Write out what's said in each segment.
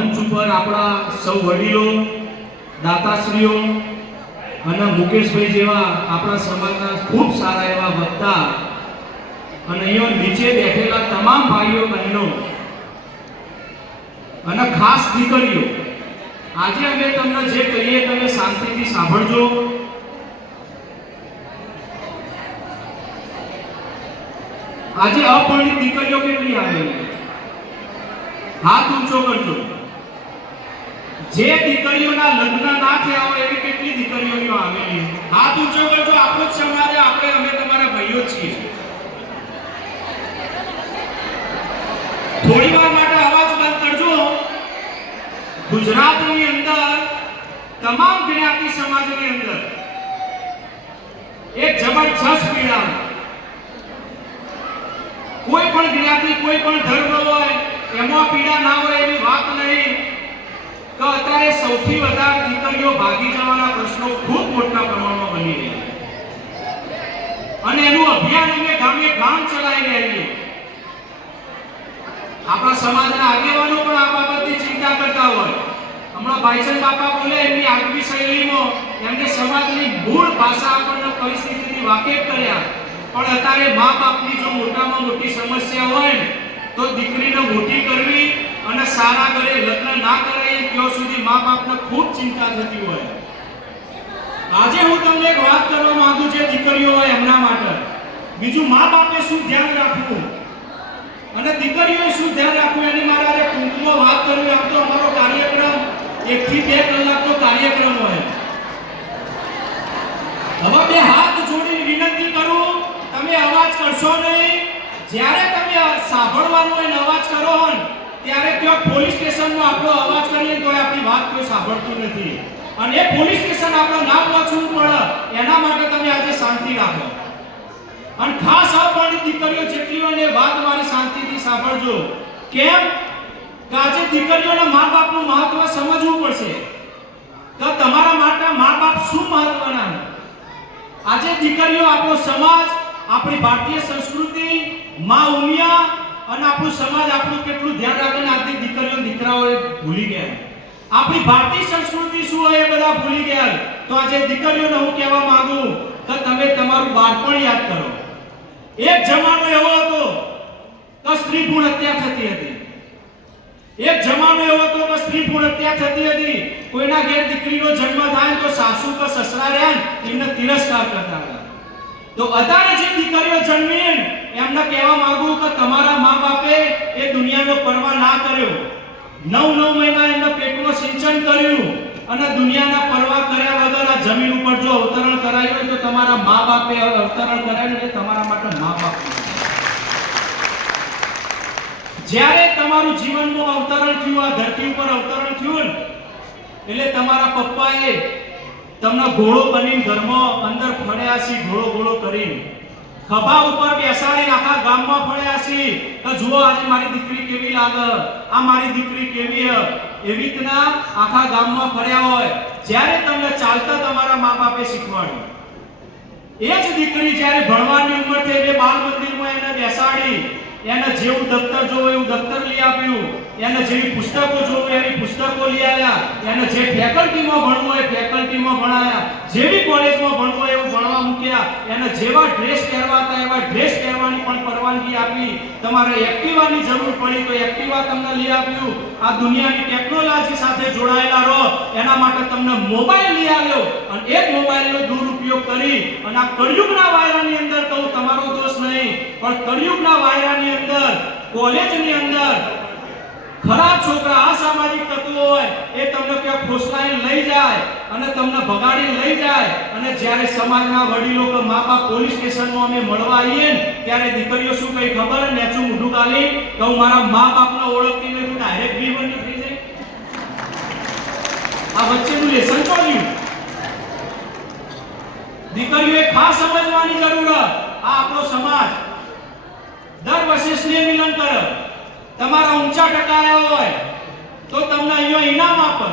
મંચ ઉપર આપણા સૌ વડીલો, દાતાશ્રીઓ અને મુકેશભાઈ જેવા આપણા સમાજના ખૂબ સારા એવા વક્તા અને અહીંયા નીચે બેઠેલા તમામ ભાઈઓ બહેનો અને ખાસ દીકરીઓ, આજે અમે તમને જે કહીએ તમે શાંતિથી સાંભળજો. આજે અપરિણિત દીકરીઓ કેટલી આવેલી? હાથ ઊંચો કરજો. જે દીકરીઓના લગ્ન ના થયા હોય એવી કેટલી દીકરીઓ આવેલી? હાથ ઊંચો કરજો. આપણો જ સમાજ, અમે તમારા ભાઈઓ છીએ. થોડી વાર માટે અવાજ બંધ કરજો. ગુજરાતની અંદર તમામ જ્ઞાતિ સમાજની અંદર એક જબરજસ્ત પીડા, કોઈ પણ જ્ઞાતિ, કોઈ પણ ધર્મ હોય એમાં પીડા ના હોય એવી વાત નહીં કે અત્યારે સૌથી વધારે દીકરીઓ ભાગી જવાના પ્રશ્નો ખૂબ મોટા પ્રમાણમાં બની રહ્યા અને એનું અભિયાન અમે ગામે ગામ ચલાવી રહ્યા છીએ. આપણા સમાજના આગેવાનો પણ આ બાબતની ચિંતા કરતા હોય. હમણાં ભાઈચંદ બાપા બોલે એમની આગવી શૈલીમાં એમને સમાજની મૂળ ભાષા આપણને પરિસ્થિતિથી વાકેફ કર્યા. પણ અત્યારે મા બાપની જો મોટામાં મોટી સમસ્યા હોય ને તો દીકરીને મોટી કરવી અને સારા ઘરે લગ્ન ના કરાય ત્યાં સુધી મા બાપને ખૂબ ચિંતા થતી હોય. આજે હું તમને એક વાત કરવા માંગુ છું દીકરીઓ હોય એમના માટે. બીજું મા બાપે શું ધ્યાન રાખવું અને દીકરીઓએ શું ધ્યાન રાખવું એની મારે ટૂંકમાં વાત કરવી. આમ તો અમારો કાર્યક્રમ 1 થી 2 કલાકનો કાર્યક્રમ હોય. હવે બે હાથ જોડીને વિનંતી કરું, તમે અવાજ કરશો નહીં. જ્યારે તમે સાંભળવાનું હોય ને અવાજ કરો ને ત્યારે ત્યાં પોલીસ સ્ટેશનનો આપણો અવાજ કરીએ તો આપણી વાત કોઈ સાંભળતું નથી અને એ પોલીસ સ્ટેશન આપણે ના પહોંચવું પડે એના માટે તમે આજે શાંતિ રાખો. અને ખાસ અપરિણિત દીકરીઓ જેટલી હોય એ વાત મારી શાંતિથી સાંભળજો. કેમ કે આજે દીકરીઓના મા બાપનું મહત્વ સમજવું પડશે તો તમારા માટે મા બાપ શું મહત્વના. આજે દીકરીઓ આપણો સમાજ, આપણી ભારતીય સંસ્કૃતિ, મા ઉમિયા અને આપણું સમાજ આપણું કેટલું ધ્યાન રાખે ને આજની દીકરીઓ દીકરાઓએ ભૂલી ગયા. આપણી ભારતીય સંસ્કૃતિ શું હોય એ બધા ભૂલી ગયા. તો આજે દીકરીઓને હું કહેવા માંગુ કે તમે તમારું બાળપણ યાદ કરો. એક જમાનો એવો હતો કે સ્ત્રી ભ્રૂણ હત્યા થતી હતી. એક જમાનો એવો હતો કે સ્ત્રી ભ્રૂણ હત્યા થતી હતી. કોઈના ઘેર દીકરીનો જન્મ થાય તો સાસુ કે સસરા રહ્યા એમને તિરસ્કાર કરતા હતા. તો અત્યારે જે દીકરીઓ જન્મી એમને કહેવા માંગુ કે તમારા મા બાપે એ દુનિયાનો પરવા ના કર્યો. 9 મહિના એમના પેટમાં સિંચન કર્યું અને દુનિયાના પરવા કર્યા વગર આ જમીન ઉપર જો અવતરણ કરાયું હોય તો તમારા મા બાપે અવતરણ કરાયું એટલે તમારા માટે મા બાપ. જ્યારે તમારું જીવનમાં અવતરણ થયું, આ ધરતી ઉપર અવતરણ થયું એટલે તમારા પપ્પાએ તમને ઘોડો બનીને ઘરમાં અંદર ફળ્યા છે. ઘોડો કરીને ખભા ઉપર બેસાડીને આખા ગામમાં ફળ્યા છે કે જુઓ આજે મારી દીકરી કેવી લાગે, આ મારી દીકરી કેવી હે. એવી રીતના આખા ગામમાં ફર્યા હોય. જ્યારે તમને ચાલતા તમારા મા બાપે શીખવાડ્યું. એ જ દીકરી જ્યારે ભણવાની ઉંમર થઈ એટલે બાલ મંદિરમાં એને બેસાડી, એને જેવું દફતર જોવું એવું દફતર લઈ આપ્યું, એને જેવી પુસ્તકો જોવું એવી પુસ્તકો લઈ આવ્યા, એને જે ફેકલ્ટીમાં ભણવું હોય ફેકલ્ટીમાં ભણાયા, જેવી કોલેજમાં ભણવું હોય એવું ભણવા મૂક્યા, એને જેવા ડ્રેસ પહેરવા હતા એવા ડ્રેસ પહેરવાની પણ પરવાનગી આપી. તમારે એક્ટિવાની જરૂર પડી તો એક્ટિવા તમને લઈ આપ્યું. આ દુનિયાની ટેકનોલોજી સાથે જોડાયેલા રહો એના માટે તમને મોબાઈલ લઈ આવ્યો અને એ મોબાઈલનો દુરુપયોગ કરી અને આ કળિયુગના વાયરાની અંદર કહું તમારો દોષ નહીં પણ કળિયુગના વાયરાની અંદર કોલેજની અંદર ખરાબ છોકરા અસામાજિક તત્વો હોય એ તમને ક્યાં ફોસલાઈને લઈ જાય અને તમને ભગાડી લઈ જાય અને જ્યારે સમાજના વડીલો કે મા બાપ પોલીસ સ્ટેશનમાં અમે મળવા આવીએ ત્યારે દીકરીઓ શું કઈ ખબર નેચું મોઢું કાઢી કે હું મારા મા બાપને ઓળખતી નથી, ડાયરેક્ટ બીવરની થઈ જાય. આ વચ્ચેનું લેસન ચોર્યું. દીકરીઓએ ખાસ સમજવાની જરૂર. આ આપણો સમાજ દર વર્ષે સ્નેહ મિલન કરે. તમારા ઊંચા ટકા આવ્યા હોય તો તમને અહીંયા ઇનામ આપે.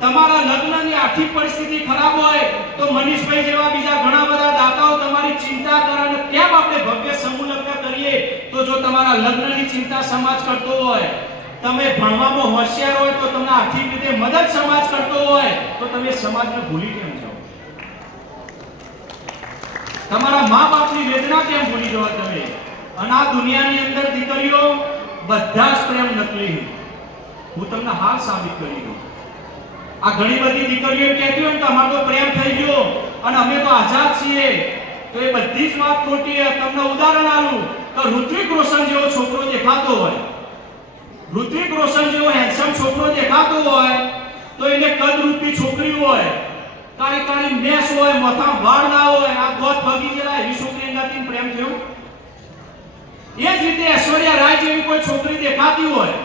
તમારા લગ્નની આર્થિક પરિસ્થિતિ ખરાબ હોય તો મનીષભાઈ જેવા બીજા ઘણા બધા દાતાઓ તમારી ચિંતા કરે અને કેમ આપણે ભવ્ય સમૂહ લગ્ન કરીએ તો જો તમારા લગ્નની ચિંતા સમાજ કરતો હોય તમે ભણવામાં હોશિયાર હોય તો તમને આર્થિક રીતે મદદ સમાજ કરતો હોય તો તમે સમાજને ભૂલી કેમ જાઓ? તમારા મા બાપની વેદના કેમ ભૂલી જાઓ તમે? અને આ દુનિયાની અંદર દીકરીઓ બધા જ પ્રેમ નકલી. હું તમને હાલ સાબિત કરી દઉં. આ ઘણી બધી દીકરીઓ કહેતી હોય કે અમારો તો પ્રેમ થઈ ગયો અને અમે તો આઝાદ છીએ, તો એ બધી જ વાત ખોટી છે. તમને ઉદાહરણ આપું તો ઋત્વિક રોશન જેવો છોકરો દેખાતો હોય, ઋત્વિક રોશન જેવો હેન્ડસમ છોકરો દેખાતો હોય તો એને કદરૂપી છોકરી હોય, કાળી કાળી મેસ હોય, માથા વાળ ના હોય, આ ગોત ભાગી ગયેલા એવી છોકરી અંગાથી પ્રેમ થયો. એ જ રીતે ઐશ્વર્યા રાય જેવી કોઈ છોકરી દેખાતી હોય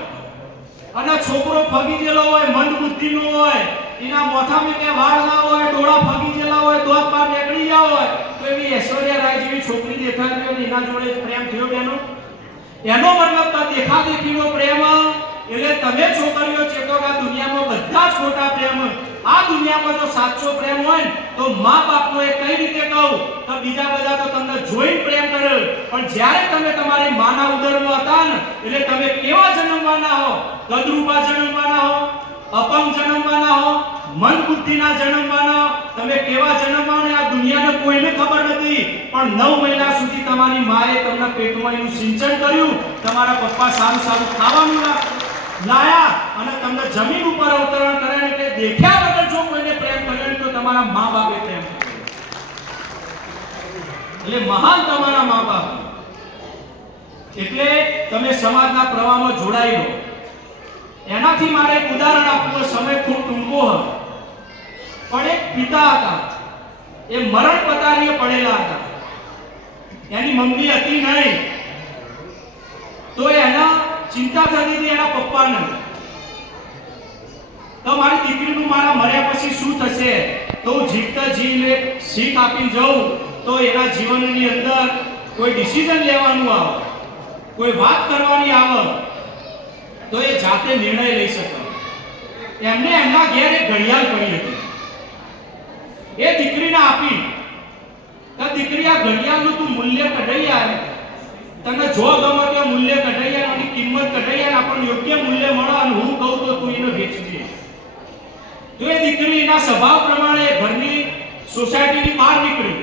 અને છોકરો ફગી ગયેલો હોય, મંદ બુદ્ધિનો હોય, એના મોથામાં કે વાળ ના હોય, ડોળા ફગી ગયેલા હોય, દોત બાર નીકળી ગયા હોય, તો એવી ઐશ્વર્યા રાય જેવી છોકરી દેખાતી હોય એના જોડે પ્રેમ થયો બેનો? એનો મતલબ તો દેખાદેખીનો પ્રેમ. એટલે તમે છોકરીઓ ચેતો કે આ દુનિયામાં બધા જ ખોટા પ્રેમ. આ દુનિયામાં જો સાચો પ્રેમ હોય તો મા બાપનો એ કઈ રીતે કહું તો બીજા બધા તો તમને જોઈને પ્રેમ કરે, પણ જ્યારે તમે તમારી માના ઉદરમાં હતા ને એટલે તમે કેવા જન્મવાના હો? કદરૂપા જન્મવાના હો, અપંગ જન્મવાના હો, મન બુદ્ધિના જન્મવાના હો. તમે કેવા જન્મવાના આ દુનિયાને કોઈને ખબર નથી, પણ 9 મહિના સુધી તમારી માએ તમને પેટમાં એનું સિંચન કર્યું, તમારા પપ્પા સારું સારું ખાવાનું લાયા અને તમને જમીન ઉપર અવતરણ કર્યા. એટલે દેખ્યા વગર જો કોઈને પ્રેમ કર્યો તો તમારા મા બાપે પ્રેમ કર્યો. એટલે મહાન તમારા મા બાપ. એટલે તમે સમાજના પ્રવાહમાં જોડાઈ લો. એનાથી મારે એક ઉદાહરણ આપવું, સમય ખૂબ ટૂંકો હતો, પણ એક પિતા હતા, એ મરણ પથારીએ પડેલા હતા. એની મમ્મી હતી નહીં, તો એના ચિંતા થતી હતી એના પપ્પાને, તો મારી દીકરીનું મારા મર્યા પછી શું થશે? તો હું જીવતા જીવને શીખ આપીને જાઉં તો એના જીવનની અંદર કોઈ ડિસિઝન લેવાનું આવે, કોઈ વાત કરવાની આવે તો એ જાતે નિર્ણય લઈ શકે. એમને એમના ઘેર એક ઘડિયાળ પડી હતી, એ દીકરીને આપી. તો દીકરી આ ઘડિયાળનું તું મૂલ્ય કઢાઈ આવે, તને જો ગમે તે મૂલ્ય કઢાઈ આવે, એની કિંમત કઢાઈ આવે, આપણને યોગ્ય મૂલ્ય મળે અને હું કહું તો તું એને વેચજે. તો એ દીકરી એના સ્વભાવ પ્રમાણે ઘરની સોસાયટીની બહાર નીકળી.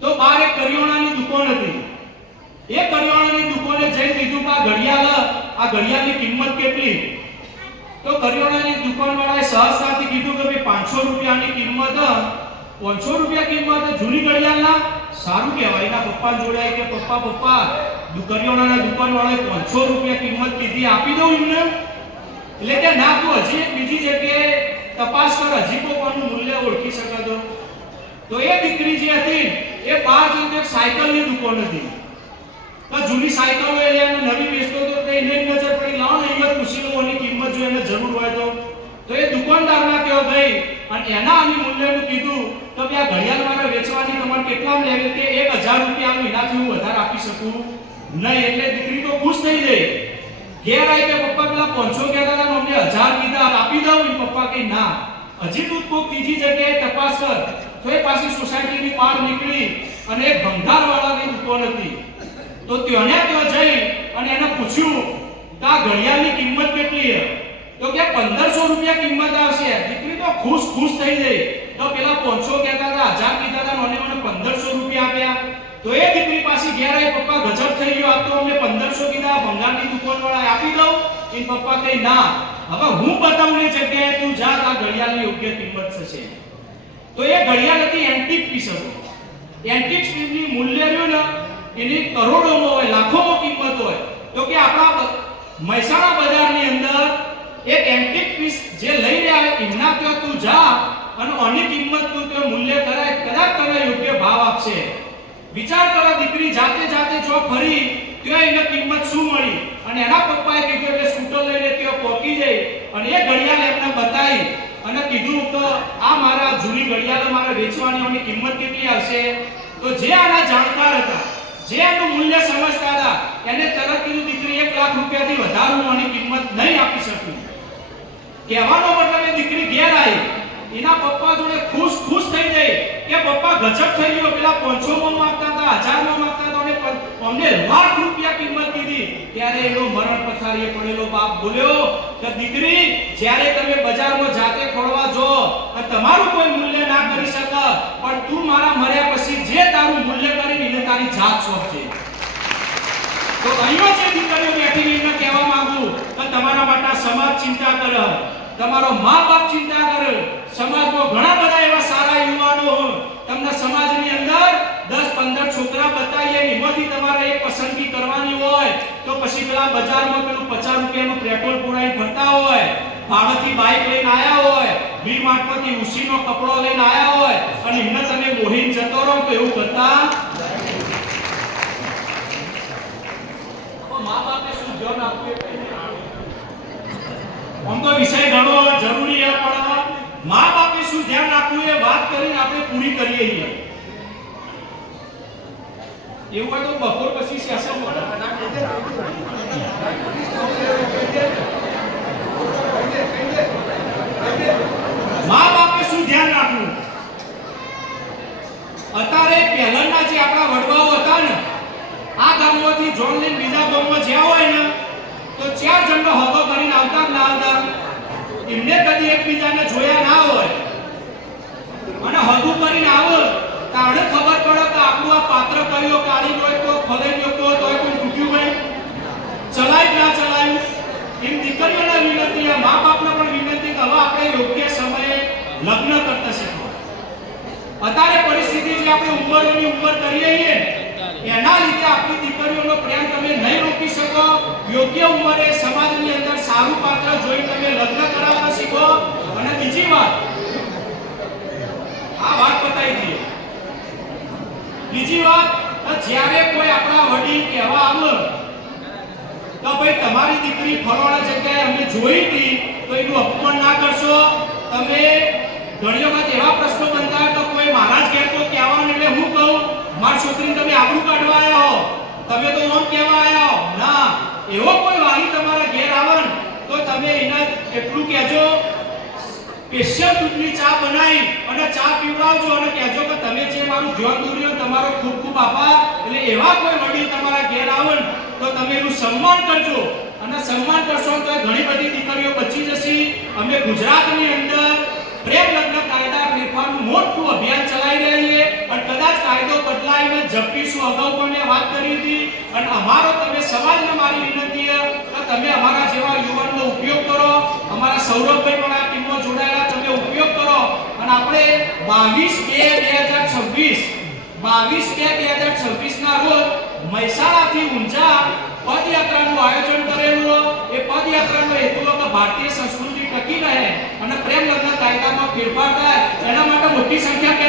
તો બહાર એક કરિયાણાની દુકાન હતી. એ કરિયાણાની દુકાને જઈને કીધું કે આ ઘડિયાળની કિંમત કેટલી? તો કરિયાણાની દુકાનવાળાએ સહજતાથી કીધું કે ભાઈ 500 રૂપિયાની કિંમત. 500 રૂપિયા કિંમત જૂની ઘડિયાળના? સારું કહેવાય. એના પપ્પા જોડે કે પપ્પા કરિયાણાના દુકાનવાળાએ 500 રૂપિયા કિંમત કીધી, આપી દઉં એમને? એટલે કે ના, તું હજી એક બીજી જગ્યાએ તપાસ કર, હજી કોઈનું મૂલ્ય ઓળખી શકે તો. તો એ દીકરી જે હતી એ બહાર જઈને એક સાયકલની દુકાન હતી. તો જૂની સાયકલો એટલે એને નવી વેચતો તો એને નજર પડી, લાવો ને અહીંયા પૂછી લો એની કિંમત જો એને જરૂર હોય તો એ દુકાનદારના કહેવો ગઈ અને એના આની મૂલ્યનું કીધું તો કે આ ઘડિયાળ મારે વેચવાની તમારે કેટલામાં લેવી? કે 1000 રૂપિયાનું, એનાથી હું વધારે આપી શકું નહીં. એટલે દીકરી તો ખુશ થઈ ગઈ. ઘેર આવી કે પપ્પા પેલા 500 કહેતા હતા, અમને 1000 કીધા, આપી દઉં? એ પપ્પા કહે ના, હજી તું કોઈક ત્રીજી જગ્યાએ તપાસ કર. તો એ પાછી સોસાયટીની બહાર નીકળી અને એક ભંગારવાળાની દુકાન હતી. તો ત્યાં જઈ અને એને પૂછ્યું કે આ ઘડિયાળની કિંમત કેટલી છે? તો કે 1500 રૂપિયા કિંમત આવશે. દીકરી તો ખુશ થઈ ગઈ. તો પેલા 500 કહેતા હતા, 1000 કીધા હતા, મને 1500 રૂપિયા આપ્યા. તો એ દીકરી પાછી ઘેર આવી, પપ્પા ગજબ થઈ ગયો, આ તો અમને 1500 કીધા, ભંગારની દુકાનવાળાએ આપી દઉં? એ પપ્પા કહે ના, હવે હું બતાવું એ જગ્યાએ તું જા, આ ઘડિયાળની યોગ્ય કિંમત થશે. તો એ ઘડિયાળ હતી એન્ટિક પીસ હતો. એન્ટિક પીસની મૂલ્ય રહ્યું ને એની કરોડોમાં હોય, લાખોમાં કિંમત હોય. તો કે આપણા મહેસાણા બજારની અંદર એક એન્ટિક પીસ જે લઈ રહ્યા એમના ત્યાં તું જા અને આની કિંમત તું તે મૂલ્ય કરાય, કદાચ તને યોગ્ય ભાવ આપશે. વિચાર કરો, દીકરી જાતે જો ફરી ત્યાં એને કિંમત શું મળી? અને એના પપ્પાએ કીધું એટલે સ્કૂટર લઈને ત્યાં પહોંચી જઈ અને એ ઘડિયાળ એમને બતાવી અને કીધું તો આ મારા જૂની ઘડિયાળ મારે વેચવાની, એની કિંમત કેટલી આવશે? તો જે આના જાણકાર હતા, જે આનું મૂલ્ય સમજતા હતા, એને તરત કીધું દીકરી 1 લાખ રૂપિયાથી વધારે હું આની કિંમત નહીં આપી શકું. કહેવાનો મતલબ એ દીકરી ઘેર આવી, એના પપ્પા જોડે ખુશ થઈ ગઈ કે પપ્પા ગજબ થઈ ગયો, પેલા 500 માં માંગતા હતા, 1000 માં માંગતા હતા, અમને લાખ રૂપિયા કિંમત કીધી. ત્યારે એનો મરણ પથારીએ પડેલો બાપ બોલ્યો કે દીકરી, જ્યારે તમે બજારમાં જાતે ખોળવા જો અને તમારું કોઈ મૂલ્ય ના કરી શકે, પણ તું મારા મર્યા પછી જે તારું મૂલ્ય કરી એને તારી જાત સોંપજે. તો અહીંયા જે દીકરીઓ બેઠી એને કહેવા માંગુ કે તમારા માટે સમાજ ચિંતા કરે, તમારો મા-બાપ ચિંતા કરે. સમાજમાં ઘણા બધા એવા સારા યુવાનો તમને સમાજની અંદર 10-15 છોકરા બતાવીએ, એમાંથી તમારે એક પસંદગી કરવાની હોય તો પછી પેલા બજારમાં પેલું 50 રૂપિયાનું પેટ્રોલ પુરાઈને ફરતા હોય, ભાડેથી બાઇક લઈને આયા હોય, વી માર્ટમાંથી ઉસીનો કપડો લઈને આયા હોય અને એમને તમે મોહીને જતો રહો તો એવું કરતા મા-બાપે શું ધ્યાન આપવું? આમ તો વિષય ઘણો જરૂરી છે, પણ મા-બાપે શું ધ્યાન આપવું એ વાત કરીને આપણે પૂરી કરીએ છીએ. એવું હોય તો બપોર પછી સેશન મા-બાપે શું ધ્યાન રાખવું? અત્યારે પહેલાના જે આપણા વડવાઓ હતા ને, આ ગામમાંથી જોન લઈને બીજા ગામમાં જ્યાં હોય ને તો 4 જણનો હગો કરીને આવતા ના આવતા, એમને કદી એકબીજાને જોયા ના હોય અને હગું કરીને આવો તાણે ખબર પડે કે આપણું આ પાત્ર કર્યો કાઢી ગયો તો ખોલાઈ ગયો તો કોઈ તૂટ્યું હોય, ચલાય ના ચલાયું. એમ દીકરીઓને વિનંતી, મા બાપને પણ વિનંતી કે હવે આપણે યોગ્ય સમયે લગ્ન કરતા શીખો. અત્યારે પરિસ્થિતિ જે આપણે ઉંમરની ઉંમર કરીએ છીએ એના લીધે આપણી દીકરીઓનો પ્રેમ તમે નહીં રોકી શકો. યોગ્ય ઉંમરે સમાજની અંદર સારું પાત્ર જોઈ તમે લગ્ન કરાવતા શીખો. અને બીજી વાત, આ વાત બતાવી દઈએ. બીજી વાત, જ્યારે કોઈ આપણા વડીલ કહેવા આવે તો ભાઈ તમારી દીકરી ફલાણા જગ્યાએ અમે જોઈ હતી તો એનું અપમાન ના કરશો. તમે ઘણી વખત એવા પ્રશ્નો બનતા તો કોઈ મહારાજ ઘેર તો કહેવાનું એટલે હું કહું મારી છોકરીને તમે આબરૂ કાઢવા આવ્યા હો, તમે તો ઓમ કહેવા આવ્યા હો ના. એવો કોઈ વાલી તમારા ઘેર આવે તો તમે એને એટલું કહેજો, સ્પેશિયલ દૂધની ચા બનાવી અને ચા પીવડાવજો અને કહેજો કે તમે જે મારું ધ્યાન દોર્યું તમારો ખૂબ ખૂબ આભાર. એટલે એવા કોઈ વડીલ તમારા ઘેર આવે તો તમે એનું સન્માન કરજો. અને સન્માન કરશો તો ઘણી બધી દીકરીઓ બચી જશે. અમે ગુજરાતની અંદર પ્રેમ લગ્ન કાયદા ફેરફારનું મોટું અભિયાન ચલાવી રહ્યા છીએ અને કદાચ કાયદો બદલાઈને ઝડપીશું. અગાઉ પણ મેં વાત કરી હતી. અને અમારો તમે સમાજને મારી વિનંતી છે કે તમે અમારા જેવા યુવાનનો ઉપયોગ કરો. અમારા સૌરભભાઈ પણ આ ટીમમાં જોડાયેલા, તમે ઉપયોગ કરો અને આપણે 22/2/2026 ના રોજ મહેસાણાથી ઊંઝા પદયાત્રાનું આયોજન કરેલું. એ પદયાત્રાનો હેતુ કે ભારતીય સંસ્કૃતિ ટકી રહે અને પ્રેમ લગ્ન કાયદામાં ફેરફાર થાય, એના માટે મોટી સંખ્યા